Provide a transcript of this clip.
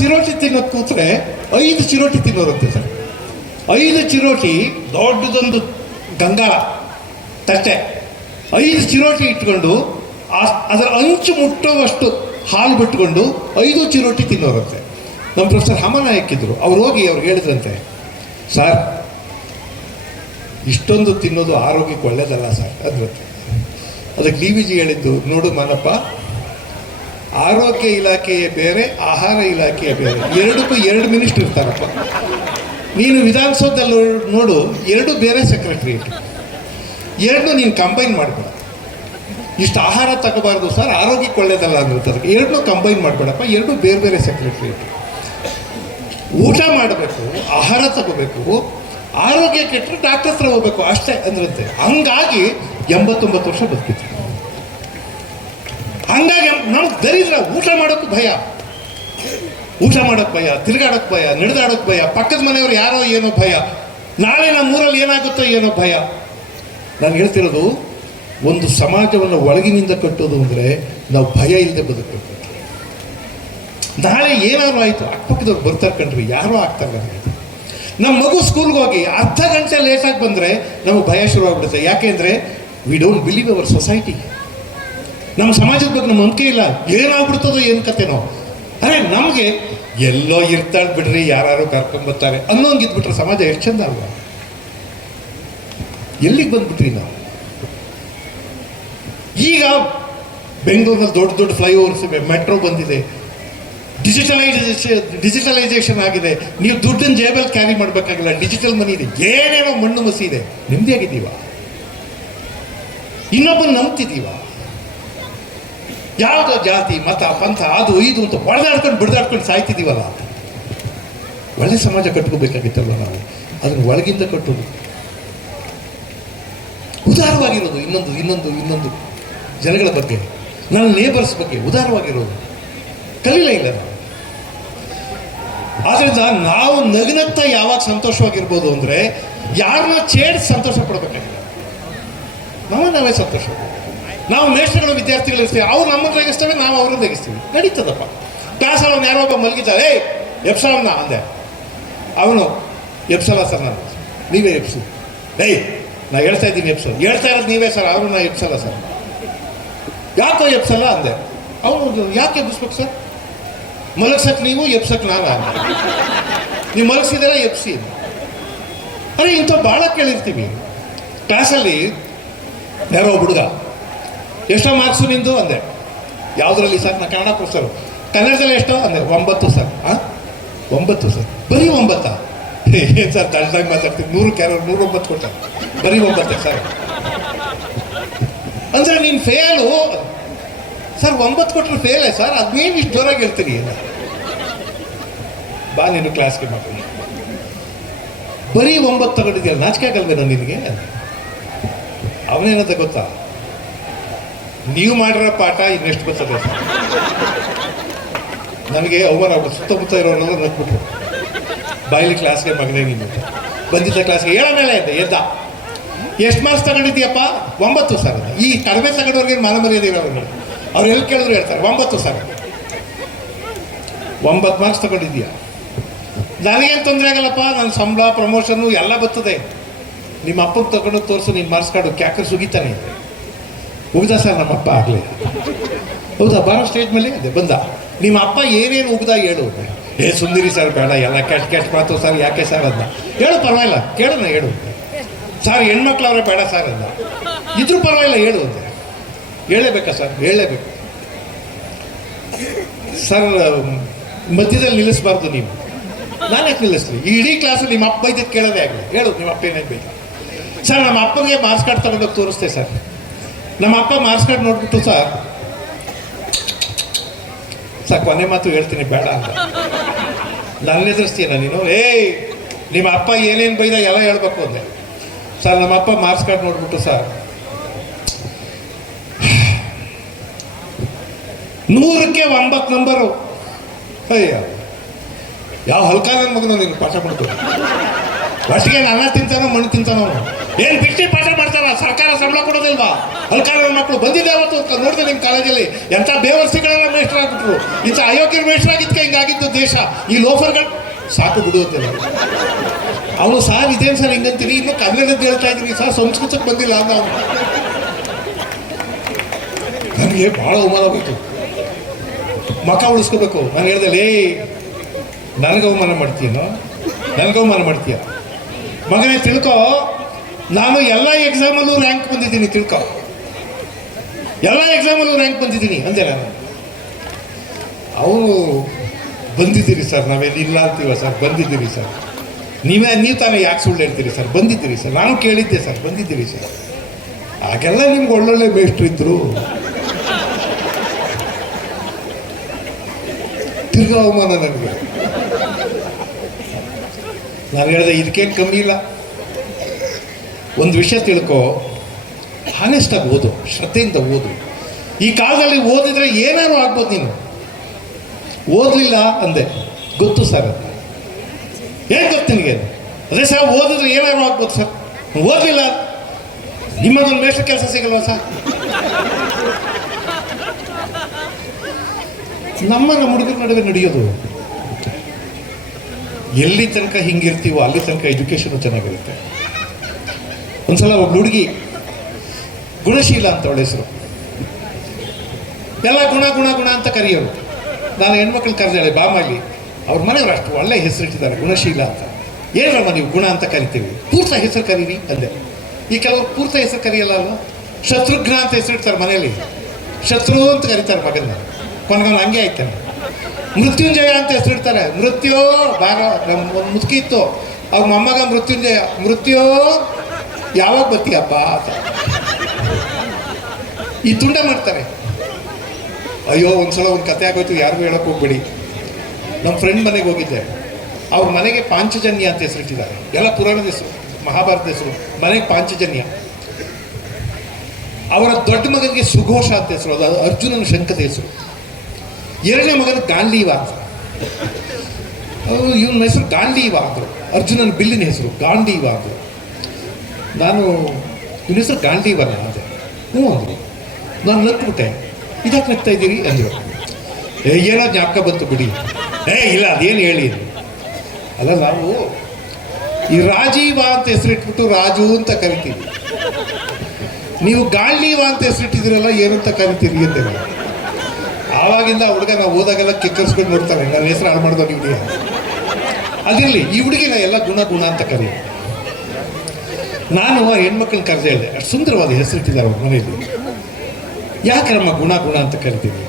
ಚಿರೋಟಿ ತಿನ್ನೋದು ಕೂತ್ರೆ ಐದು ಚಿರೋಟಿ ತಿನ್ನೋರಂತೆ ಸರ್. ಐದು ಚಿರೋಟಿ ದೊಡ್ಡದೊಂದು ಗಂಗಾಳ ತಟ್ಟೆ ಐದು ಚಿರೋಟಿ ಇಟ್ಕೊಂಡು ಅದರ ಅಂಚು ಮುಟ್ಟುವಷ್ಟು ಹಾಲು ಬಿಟ್ಕೊಂಡು ಐದು ಚಿರೋಟಿ ತಿನ್ನೋರಂತೆ. ನಮ್ಮ ಪ್ರೊಫೆಸರ್ ಹಮನ ಇದ್ರು. ಅವ್ರು ಹೋಗಿ ಅವ್ರು ಹೇಳಿದ್ರಂತೆ, ಸರ್, ಇಷ್ಟೊಂದು ತಿನ್ನೋದು ಆರೋಗ್ಯಕ್ಕೆ ಒಳ್ಳೇದಲ್ಲ ಸರ್, ಅದ್ರಂತೆ. ಅದಕ್ಕೆ ಡಿ ವಿ ಜಿ ಹೇಳಿದ್ದು, ನೋಡು ಮಾನಪ್ಪ ಆರೋಗ್ಯ ಇಲಾಖೆಯೇ ಬೇರೆ, ಆಹಾರ ಇಲಾಖೆಯೇ ಬೇರೆ. ಎರಡಕ್ಕೂ ಎರಡು ಮಿನಿಸ್ಟರ್ ಇರ್ತಾರಪ್ಪ. ನೀನು ವಿಧಾನಸೌಧದಲ್ಲಿ ನೋಡು, ಎರಡು ಬೇರೆ ಸೆಕ್ರೆಟ್ರಿಯೇಟ್ ಎರಡನ್ನೂ ನೀನು ಕಂಬೈನ್ ಮಾಡಬೇಡ. ಇಷ್ಟು ಆಹಾರ ತಗೋಬಾರ್ದು ಸರ್, ಆರೋಗ್ಯಕ್ಕೆ ಒಳ್ಳೇದಲ್ಲ ಅಂದ್ಬಿಡ್ತಾರೆ ಎರಡನ್ನೂ ಕಂಬೈನ್ ಮಾಡಬೇಡಪ್ಪ, ಎರಡು ಬೇರೆ ಬೇರೆ ಸೆಕ್ರೆಟ್ರಿಯೇಟ್ ಊಟ ಮಾಡಬೇಕು, ಆಹಾರ ತಗೋಬೇಕು, ಆರೋಗ್ಯ ಕೆಟ್ಟರೆ ಡಾಕ್ಟರ್ ಹತ್ರ ಹೋಗ್ಬೇಕು, ಅಷ್ಟೇ ಅಂದ್ರಂತೆ ಹಂಗಾಗಿ ಎಂಬತ್ತೊಂಬತ್ತು ವರ್ಷ ಬದುಕಿದ್ರು. ಹಂಗಾಗಿ ನಮ್ಗೆ ದರಿದ್ರ ಊಟ ಮಾಡೋಕ್ಕೂ ಭಯ. ಊಟ ಮಾಡೋಕ್ಕೆ ಭಯ ತಿರುಗಾಡೋಕ್ಕೆ ಭಯ ನಡೆದಾಡೋಕ್ಕೆ ಭಯ, ಪಕ್ಕದ ಮನೆಯವರು ಯಾರೋ ಏನೋ ಭಯ. ನಾಳೆ ನಮ್ಮ ಊರಲ್ಲಿ ಏನಾಗುತ್ತೋ ಏನೋ ಭಯ. ನಾನು ಹೇಳ್ತಿರೋದು, ಒಂದು ಸಮಾಜವನ್ನು ಒಳಗಿನಿಂದ ಕಟ್ಟೋದು ಅಂದರೆ ನಾವು ಭಯ ಇಲ್ಲದೆ ಬದುಕಬೇಕು. ನಾಳೆ ಏನಾದ್ರು ಆಯಿತು, ಅಕ್ಕಪಕ್ಕದವ್ರು ಬರ್ತಾರೆ ಕಣ್ರಿ, ಯಾರೋ ಆಗ್ತಾರೆ ನಮ್ಮ ಮಗು ಸ್ಕೂಲ್ಗೆ ಹೋಗಿ ಅರ್ಧ ಗಂಟೆ ಲೇಟಾಗಿ ಬಂದರೆ ನಮಗೆ ಭಯ ಶುರುವಾಗ್ಬಿಡುತ್ತೆ. ಯಾಕೆಂದರೆ we don't believe our society ನಮ್ಮ ಸಮಾಜದ ಬಗ್ಗೆ ನಮ್ಮ ನಂಬಿಕೆ ಇಲ್ಲ. ಏನಾಗ್ಬಿಡ್ತದೋ ಏನು ಕತೆನೋ ಅರೆ, ನಮಗೆ ಎಲ್ಲೋ ಇರ್ತಾಳೆ ಬಿಡ್ರಿ ಯಾರು ಕರ್ಕೊಂಬರ್ತಾರೆ ಅನ್ನೋಂಗೆ ಇದ್ಬಿಟ್ರೆ ಸಮಾಜ ಎಷ್ಟು ಚಂದ ಅಲ್ವಾ? ಎಲ್ಲಿಗೆ ಬಂದ್ಬಿಟ್ರಿ ನಾವು? ಈಗ ಬೆಂಗಳೂರಲ್ಲಿ ದೊಡ್ಡ ದೊಡ್ಡ ಫ್ಲೈಓವರ್ಸ್ ಇವೆ ಮೆಟ್ರೋ ಬಂದಿದೆ. ಡಿಜಿಟಲೈಸೇಷನ್ ಡಿಜಿಟಲೈಸೇಷನ್ ಆಗಿದೆ. ನೀವು ದುಡ್ಡನ್ನು ಜೇಬಲ್ಲಿ ಕ್ಯಾರಿ ಮಾಡಬೇಕಾಗಿಲ್ಲ. ಡಿಜಿಟಲ್ ಮನಿ ಇದೆ. ಏನೇನೋ ಮಣ್ಣು ಮಸಿ ಇದೆ. ನೆಮ್ಮದಿಯಾಗಿದ್ದೀವ? ಇನ್ನೊಬ್ಬನ ನಂಬ್ತಿದ್ದೀವ? ಯಾವುದೋ ಜಾತಿ, ಮತ, ಪಂಥ, ಅದು, ಇದು ಅಂತ ಹೊಡೆದಾಡ್ಕೊಂಡು ಬಿಡ್ದಾಡ್ಕೊಂಡು ಸಾಯ್ತಿದ್ದೀವಲ್ಲ? ಒಳ್ಳೆ ಸಮಾಜ ಕಟ್ಕೋಬೇಕಾಗಿತ್ತಲ್ವ ನಾವು? ಅದನ್ನು ಒಳಗಿಂದ ಕಟ್ಟೋದು. ಉದಾರವಾಗಿರೋದು ಇನ್ನೊಂದು ಇನ್ನೊಂದು ಇನ್ನೊಂದು ಜನಗಳ ಬಗ್ಗೆ. ನನ್ನ ನೇಬರ್ಸ್ ಬಗ್ಗೆ ಉದಾರವಾಗಿರೋದು. ಕಲೀಲೇ ಇಲ್ಲ ನಾವು ಆದ್ರಿಂದ ನಾವು ನಗ್ನಗ್ತಾ ಯಾವಾಗ ಸಂತೋಷವಾಗಿರ್ಬೋದು ಅಂದರೆ ಯಾರನ್ನ ಚೇಡ್ ಸಂತೋಷ ಪಡ್ಬೇಕಾಗಿಲ್ಲ. ನಾವೇ ನಾವೇ ಸಂತೋಷ. ನಾವು ಮೇಷ್ಟ್ರುಗಳು ವಿದ್ಯಾರ್ಥಿಗಳು ಇರ್ತೀವಿ, ಅವ್ರು ನಮ್ಮನ್ನು ರೇಗಿಸ್ತೇವೆ ನಾವು ಅವ್ರನ್ನ ರೇಗಿಸ್ತೀವಿ ನಡೀತದಪ್ಪ. ಕ್ಲಾಸಲ್ಲಿ ಯಾರೋ ಒಬ್ಬ ಮಲಗಿದ್ದಾರೆ ಏಯ್ ಎಪ್ಸವನ್ನ ಅಂದೆ. ಅವನು, ಎಪ್ಸಲ ಸರ್ ನಾನು. ನೀವೇ ಎಪ್ಸು. ಏಯ್, ನಾ ಹೇಳ್ತಾ ಇದ್ದೀನಿ ಎಪ್ಸಲ್. ಹೇಳ್ತಾ ಇರೋದು ನೀವೇ ಸರ್, ಆದರೂ ನಾ ಎಪ್ಸಲ್ಲ ಸರ್. ಯಾಕೋ ಎಪ್ಸಲ್ಲ ಅಂದೆ. ಅವನು ಯಾಕೆ ಎಬ್ಬಿಸ್ಬೇಕು ಸರ್? ಮಲಗ್ಸಕ್ ನೀವು, ಎಪ್ಸಕ್ ನಾನು? ಅಂದೆ. ನೀವು ಮಲಗಿಸಿದರೆ ಎಪ್ಸಿ. ಅರೆ ಇಂಥ ಭಾಳ ಕೇಳಿರ್ತೀವಿ. ಕ್ಲಾಸಲ್ಲಿ ಯಾರೋ ಹುಡುಗ ಎಷ್ಟೋ ಮಾರ್ಕ್ಸು ನಿಂದು ಅಂದೆ. ಯಾವುದರಲ್ಲಿ ಸರ್? ನಾ ಕನ್ನಡ ಪ್ರೊಫೆಸರು. ಕನ್ನಡದಲ್ಲಿ ಎಷ್ಟೋ? ಅಂದೆ. ಒಂಬತ್ತು ಸರ್. ಹಾಂ ಒಂಬತ್ತು ಸರ್. ಬರೀ ಒಂಬತ್ತಾ? ಏನು ಸರ್ ದಡ್ಡಾಗಿ ಮಾತಾಡ್ತೀನಿ ನೂರು ಕೆಲವರು ನೂರು ಒಂಬತ್ತು ಕೊಡ್ತಾರೆ ಬರೀ ಒಂಬತ್ತೆ ಸರ್. ಅಂದರೆ ನೀನು ಫೇಲು ಸರ್, ಒಂಬತ್ತು ಕೊಟ್ಟರೆ ಫೇಲೇ ಸರ್? ಅದೇನು ಇಷ್ಟು ಜೋರಾಗಿ ಇರ್ತೀನಿ ಬಾ ನೀನು ಕ್ಲಾಸ್ಗೆ ಮಾಡ್ತೀನಿ ಬರೀ ಒಂಬತ್ತು ತಗೊಂಡಿದ್ಯಲ್ಲ, ನಾಚಿಕೆ ಆಗಲ್ವೇನೋ ನಿನಗೆ? ಅವನೇನಂತ ಗೊತ್ತಾ? ನೀವು ಮಾಡಿರೋ ಪಾಠ ಇನ್ನೆಷ್ಟು ಬರ್ತದೆ ಸರ್ ನನಗೆ ಅವಮಾನ ಆಗ್ಬಿಟ್ಟು ಸುತ್ತಮುತ್ತ ಇರೋರೆಲ್ಲ ನಕ್ಬಿಟ್ರು ಬಾಯಿಲಿ ಕ್ಲಾಸ್ಗೆ ಮಗನೇ ನೀನು ಬಂದಿದ್ದ ಕ್ಲಾಸ್ಗೆ ಏಳ ಮೇಲೆ ಇದೆ ಎದ್ದ. ಎಷ್ಟು ಮಾರ್ಕ್ಸ್ ತಗೊಂಡಿದ್ದೀಯಪ್ಪ? ಒಂಬತ್ತು ಸರ್. ಈ ಕಡಿಮೆ ತಗೊಂಡವ್ರಿಗೆ ಮಾನ ಮರ್ಯಾದೆ ಇರೋರು ಅವ್ರು ಎಲ್ಲಿ ಕೇಳಿದ್ರು ಹೇಳ್ತಾರೆ, ಒಂಬತ್ತು ಸರ್ ಒಂಬತ್ತು ಮಾರ್ಕ್ಸ್ ತಗೊಂಡಿದ್ಯಾ ನನಗೇನು ತೊಂದರೆ ಆಗಲ್ಲಪ್ಪ, ನನ್ನ ಸಂಬಳ, ಪ್ರಮೋಷನ್ನು ಎಲ್ಲ ಬರ್ತದೆ. ನಿಮ್ಮ ಅಪ್ಪನ ತಗೊಂಡು ತೋರಿಸು ನಿಮ್ಮ ಮಾರ್ಕ್ಸ್ ಕಾರ್ಡು, ಕ್ಯಾಕರ್ ಸುಗಿತಾನೆ. ಉಗ್ದ ಸರ್ ನಮ್ಮ ಅಪ್ಪ ಆಗಲಿ. ಹೌದಾ, ಬಾರೋ ಸ್ಟೇಜ್ ಮೇಲೆ? ಅದೇ, ಬಂದ. ನಿಮ್ಮ ಅಪ್ಪ ಏನೇನು ಉಗ್ದ ಹೇಳು? ಏ, ಸುಂದಿರಿ ಸರ್, ಬೇಡ, ಎಲ್ಲ ಕೆಟ್ಟ ಕೆಟ್ಟ ಮಾತು ಸರ್, ಯಾಕೆ ಸರ್ ಅಂದ. ಹೇಳು, ಪರವಾಗಿಲ್ಲ, ಕೇಳೋಣ, ಹೇಳು. ಸರ್ ಹೆಣ್ಮಕ್ಳು ಅವರೇ ಬೇಡ ಸರ್ ಅಂದ. ಇದ್ರೂ ಪರವಾಗಿಲ್ಲ, ಹೇಳು ಅಂತೆ ಹೇಳಲೇಬೇಕಾ ಸರ್? ಹೇಳಲೇಬೇಕು ಸರ್, ಮಧ್ಯದಲ್ಲಿ ನಿಲ್ಲಿಸಬಾರ್ದು ನೀವು. ನಾನು ಯಾಕೆ ನಿಲ್ಲಿಸ್ಲಿ? ಈ ಇಡೀ ಕ್ಲಾಸಲ್ಲಿ ನಿಮ್ಮ ಅಪ್ಪ ಬೈದಿದ್ದು ಕೇಳೋದೇ ಆಗಲಿ. ಹೇಳು ನಿಮ್ಮ ಅಪ್ಪ ಏನೇನು ಬೇಕು? ಸರ್, ನಮ್ಮ ಅಪ್ಪನಿಗೆ ಮಾರ್ಕ್ಸ್ ಕಾರ್ಡ್ ತಗೊಂಡೋಗಿ ತೋರಿಸ್ತೆ ಸರ್. ನಮ್ಮ ಅಪ್ಪ ಮಾರ್ಕ್ಸ್ ಕಾರ್ಡ್ ನೋಡ್ಬಿಟ್ಟು ಸರ್ ಸರ್ ಕೊನೆ ಮಾತು ಹೇಳ್ತೀನಿ, ಬೇಡ ಅಂತ. ನನ್ನ ಎದುರಿಸ್ತೀನ ನೀನು? ಏಯ್, ನಿಮ್ಮ ಅಪ್ಪ ಏನೇನು ಬೈದ ಎಲ್ಲ ಹೇಳ್ಬೇಕು ಅಂದೆ. ಸರ್ ನಮ್ಮ ಅಪ್ಪ ಮಾರ್ಕ್ಸ್ ಕಾರ್ಡ್ ನೋಡ್ಬಿಟ್ಟು ಸರ್ ನೂರಕ್ಕೆ ಒಂಬತ್ತು ನಂಬರು. ಅಯ್ಯ, ಯಾವ ಹಲ್ಕಾನ ಮಗನ ನೀನು ಪಾಠ ಮಾಡ್ತು ಫಸ್ಟ್ಗೆ ಅನ್ನ ತಿಂತಾನೋ, ಮಣ್ಣು ತಿಂತಾನೋ? ಏನು ಬಿಟ್ಟು ಪಾಠ ಸರ್ಕಾರ ಸಂಬಳ ಕೊಡೋದಿಲ್ವಾ? ಅಲ್ಕಾರ ಮಕ್ಕಳು ಬಂದಿದೆ ಅವತ್ತು ಅಂತ ನೋಡಿದೆ ನಿಮ್ಮ ಕಾಲೇಜಲ್ಲಿ ಎಂಥ ಬೇವರ್ಸಿಗಳೆಲ್ಲ ಮೇಷ್ಟ್ರಾಗ್ಬಿಟ್ರು ಇಂಥ ಅಯೋಗ್ಯರ ಮೇಷ್ಟ್ರಾಗಿದ್ಕೆ ಹಿಂಗಾಗಿದ್ದು ದೇಶ. ಈ ಲೋಫರ್ಗಳು ಸಾಕು ಬಿಡುವಂತಿಲ್ಲ ಅವನು ಸರ್ ಇದೇನು ಸರ್ ಹಿಂಗಂತೀರಿ ಇನ್ನು ಕನ್ನಡದ್ದು ಹೇಳ್ತಾ ಇದ್ದೀನಿ ಸರ್, ಸಂಸ್ಕೃತಕ್ಕೆ ಬಂದಿಲ್ಲ ಅಂತ ಅವನು. ನನಗೆ ಭಾಳ ಅವಮಾನ ಬಂತು ಮಕ ಉಳಿಸ್ಕೋಬೇಕು. ನಾನು ಹೇಳ್ದೆ, ಲೇ, ನನಗೆ ಅವಮಾನ ಮಾಡ್ತೀಯನೋ? ನನಗೆ ಅವಮಾನ ಮಾಡ್ತೀಯ? ಮಗನೇ ತಿಳ್ಕೊ ನಾನು ಎಲ್ಲ ಎಕ್ಸಾಮಲ್ಲೂ ರ್ಯಾಂಕ್ ಬಂದಿದ್ದೀನಿ, ತಿಳ್ಕೊ. ಎಲ್ಲ ಎಕ್ಸಾಮಲ್ಲೂ ರ್ಯಾಂಕ್ ಬಂದಿದ್ದೀನಿ, ಅಂದೆ ನಾನು. ಅವರು ಬಂದಿದ್ದೀರಿ ಸರ್, ನಾವೇನು ಇಲ್ಲ ಅಂತೀವ ಸರ್, ಬಂದಿದ್ದೀರಿ ಸರ್. ನೀವೇ, ನೀವು ತಾನೇ ಯಾಕೆ ಸುಳ್ಳು ಹೇಳ್ತೀರಿ ಸರ್, ಬಂದಿದ್ದೀರಿ ಸರ್. ನಾನು ಕೇಳಿದ್ದೆ ಸರ್, ಬಂದಿದ್ದೀರಿ ಸರ್. ಆಗೆಲ್ಲ ನಿಮ್ಗೆ ಒಳ್ಳೊಳ್ಳೆ ಇದ್ರು. ತಿರ್ಗಾ ಅವಮಾನ ನನಗೆ. ನಾನು ಹೇಳಿದೆ ಇದಕ್ಕೇನು ಕಮ್ಮಿ ಇಲ್ಲ. ಒಂದು ವಿಷಯ ತಿಳ್ಕೊ. ಹಾನೆಸ್ಟಾಗಿ ಓದು, ಶ್ರದ್ಧೆಯಿಂದ ಓದು. ಈ ಕಾಲದಲ್ಲಿ ಓದಿದ್ರೆ ಏನೇನು ಆಗ್ಬೋದು ನೀನು. ಓದಲಿಲ್ಲ ಅಂದೆ. ಗೊತ್ತು ಸರ್ ಏನು ಗೊತ್ತು ನಿನಗೆ? ಅದೇ ಸರ್, ಓದಿದ್ರೆ ಏನಾದ್ರು ಆಗ್ಬೋದು ಸರ್. ಓದಲಿಲ್ಲ. ನಿಮ್ಮದೊಂದು ಮೇಷ್ಟ್ರ ಕೆಲಸ ಸಿಗಲ್ಲ ಸರ್? ನಮ್ಮ ನಮ್ಮ ಹುಡುಗರ ನಡುವೆ ನಡೆಯೋದು. ಎಲ್ಲಿ ತನಕ ಹಿಂಗಿರ್ತೀವೋ ಅಲ್ಲಿ ತನಕ ಎಜುಕೇಷನು ಚೆನ್ನಾಗಿರುತ್ತೆ. ಒಂದ್ಸಲ ಒಬ್ಬ ಹುಡುಗಿ ಗುಣಶೀಲ ಅಂತ ಅವಳ ಹೆಸರು. ಎಲ್ಲ ಗುಣ ಗುಣ ಗುಣ ಅಂತ ಕರೆಯೋರು. ನಾನು ಹೆಣ್ಮಕ್ಳು ಕರೆದಾಳೆ ಬಾಮಲ್ಲಿ ಅವ್ರ ಮನೆಯವರು ಅಷ್ಟು ಒಳ್ಳೆ ಹೆಸರಿಟ್ಟಿದ್ದಾರೆ ಗುಣಶೀಲ ಅಂತ. ಏನಮ್ಮ ನೀವು ಗುಣ ಅಂತ ಕರಿತೀವಿ ಪೂರ್ತ ಹೆಸರು ಕರೀರಿ, ಅಂದೆ. ಈ ಕೆಲವರು ಪೂರ್ತ ಹೆಸರು ಕರೆಯಲ್ಲ ಅಲ್ವಾ? ಶತ್ರುಘ್ನ ಅಂತ ಹೆಸರಿಡ್ತಾರೆ ಮನೆಯಲ್ಲಿ. ಶತ್ರು ಅಂತ ಕರೀತಾರೆ ಮಗನ ಕೊನೆಗವನು ಹಂಗೆ ಆಯ್ತಾನೆ ಮೃತ್ಯುಂಜಯ ಅಂತ ಹೆಸರಿಡ್ತಾರೆ ಮೃತ್ಯು ಬಾರ ನಮ್ಮ ಒಂದು ಮುದುಕಿ ಇತ್ತು. ಅವ್ರ ಮೊಮ್ಮಗ ಮೃತ್ಯುಂಜಯ, ಮೃತ್ಯು ಯಾವಾಗ ಬರ್ತೀಯಪ್ಪ ಈ ತುಂಡ ಮಾಡ್ತಾರೆ. ಅಯ್ಯೋ, ಒಂದ್ಸಲ ಒಂದು ಕತೆ ಆಗೋಯ್ತು, ಯಾರಿಗೂ ಹೇಳಕ್ ಹೋಗ್ಬೇಡಿ. ನಮ್ಮ ಫ್ರೆಂಡ್ ಮನೆಗೆ ಹೋಗಿದ್ದೆ. ಅವ್ರ ಮನೆಗೆ ಪಾಂಚಜನ್ಯ ಅಂತ ಹೆಸರಿಟ್ಟಿದ್ದಾರೆ ಎಲ್ಲ ಪುರಾಣದ ಹೆಸರು ಮಹಾಭಾರತ ಹೆಸರು. ಮನೆಗೆ ಪಾಂಚಜನ್ಯ. ಅವರ ದೊಡ್ಡ ಮಗನಿಗೆ ಸುಘೋಷ ಅಂತ ಹೆಸರು, ಅದು ಅರ್ಜುನನ ಶಂಕದ ಹೆಸರು. ಎರಡನೇ ಮಗನ ಗಾಂಧೀವ ಅಂತ. ಇವನ ಹೆಸರು ಗಾಂಧೀವ ಅಂದರು. ಅರ್ಜುನನ ಬಿಲ್ಲಿನ ಹೆಸರು ಗಾಂಧೀವ ಅಂದರು. ನಾನು ಇವನ ಗಾಂಧಿ ಗಾಂಧೀವನ ಅಂದೆ ಹ್ಞೂ ಅಂದರು. ನಾನು ನಕ್ಬಿಟ್ಟೆ ಇದಕ್ಕೆ ನಗ್ತಾ ಇದ್ದೀರಿ? ಅಂದರು. ಏ, ಏನೋ ಜ್ಞಾಪಕ ಬಂತು ಬಿಡಿ. ಏ, ಇಲ್ಲ, ಅದೇನು ಹೇಳಿ ಅಲ್ಲ, ನಾವು ಈ ರಾಜೀವ ಅಂತ ಹೆಸರಿಟ್ಬಿಟ್ಟು ರಾಜು ಅಂತ ಕರಿತೀವಿ. ನೀವು ಗಾಂಧೀವ ಅಂತ ಹೆಸರಿಟ್ಟಿದ್ದೀರಲ್ಲ, ಏನು ಅಂತ ಕರಿತೀರಿ ಅಂತ ಆವಾಗಿಂದ ಹುಡುಗ ನಾವು ಹೋದಾಗೆಲ್ಲ ಕಿಕ್ಕರ್ಸ್ಕೊಂಡು ನೋಡ್ತಾರೆ. ನನ್ನ ಹೆಸರು ಹಾಳು ಮಾಡಿದ್ರು ನೀವು ಅದಿರಲಿ, ಈ ಹುಡುಗಿನ ಎಲ್ಲ ಗುಣ ಗುಣ ಅಂತ ಕರೀ ನಾನು ಹೆಣ್ಮಕ್ಳನ್ನ ಕರೆದೇ ಹೇಳಿದೆ ಅಷ್ಟು ಸುಂದರವಾದ ಹೆಸರಿಟ್ಟಿದ್ದಾರೆ ಅವ್ರ ಮನೆಯಲ್ಲಿ. ಯಾಕೆ ನಮ್ಮ ಗುಣ ಗುಣ ಅಂತ ಕರಿತೀವಿ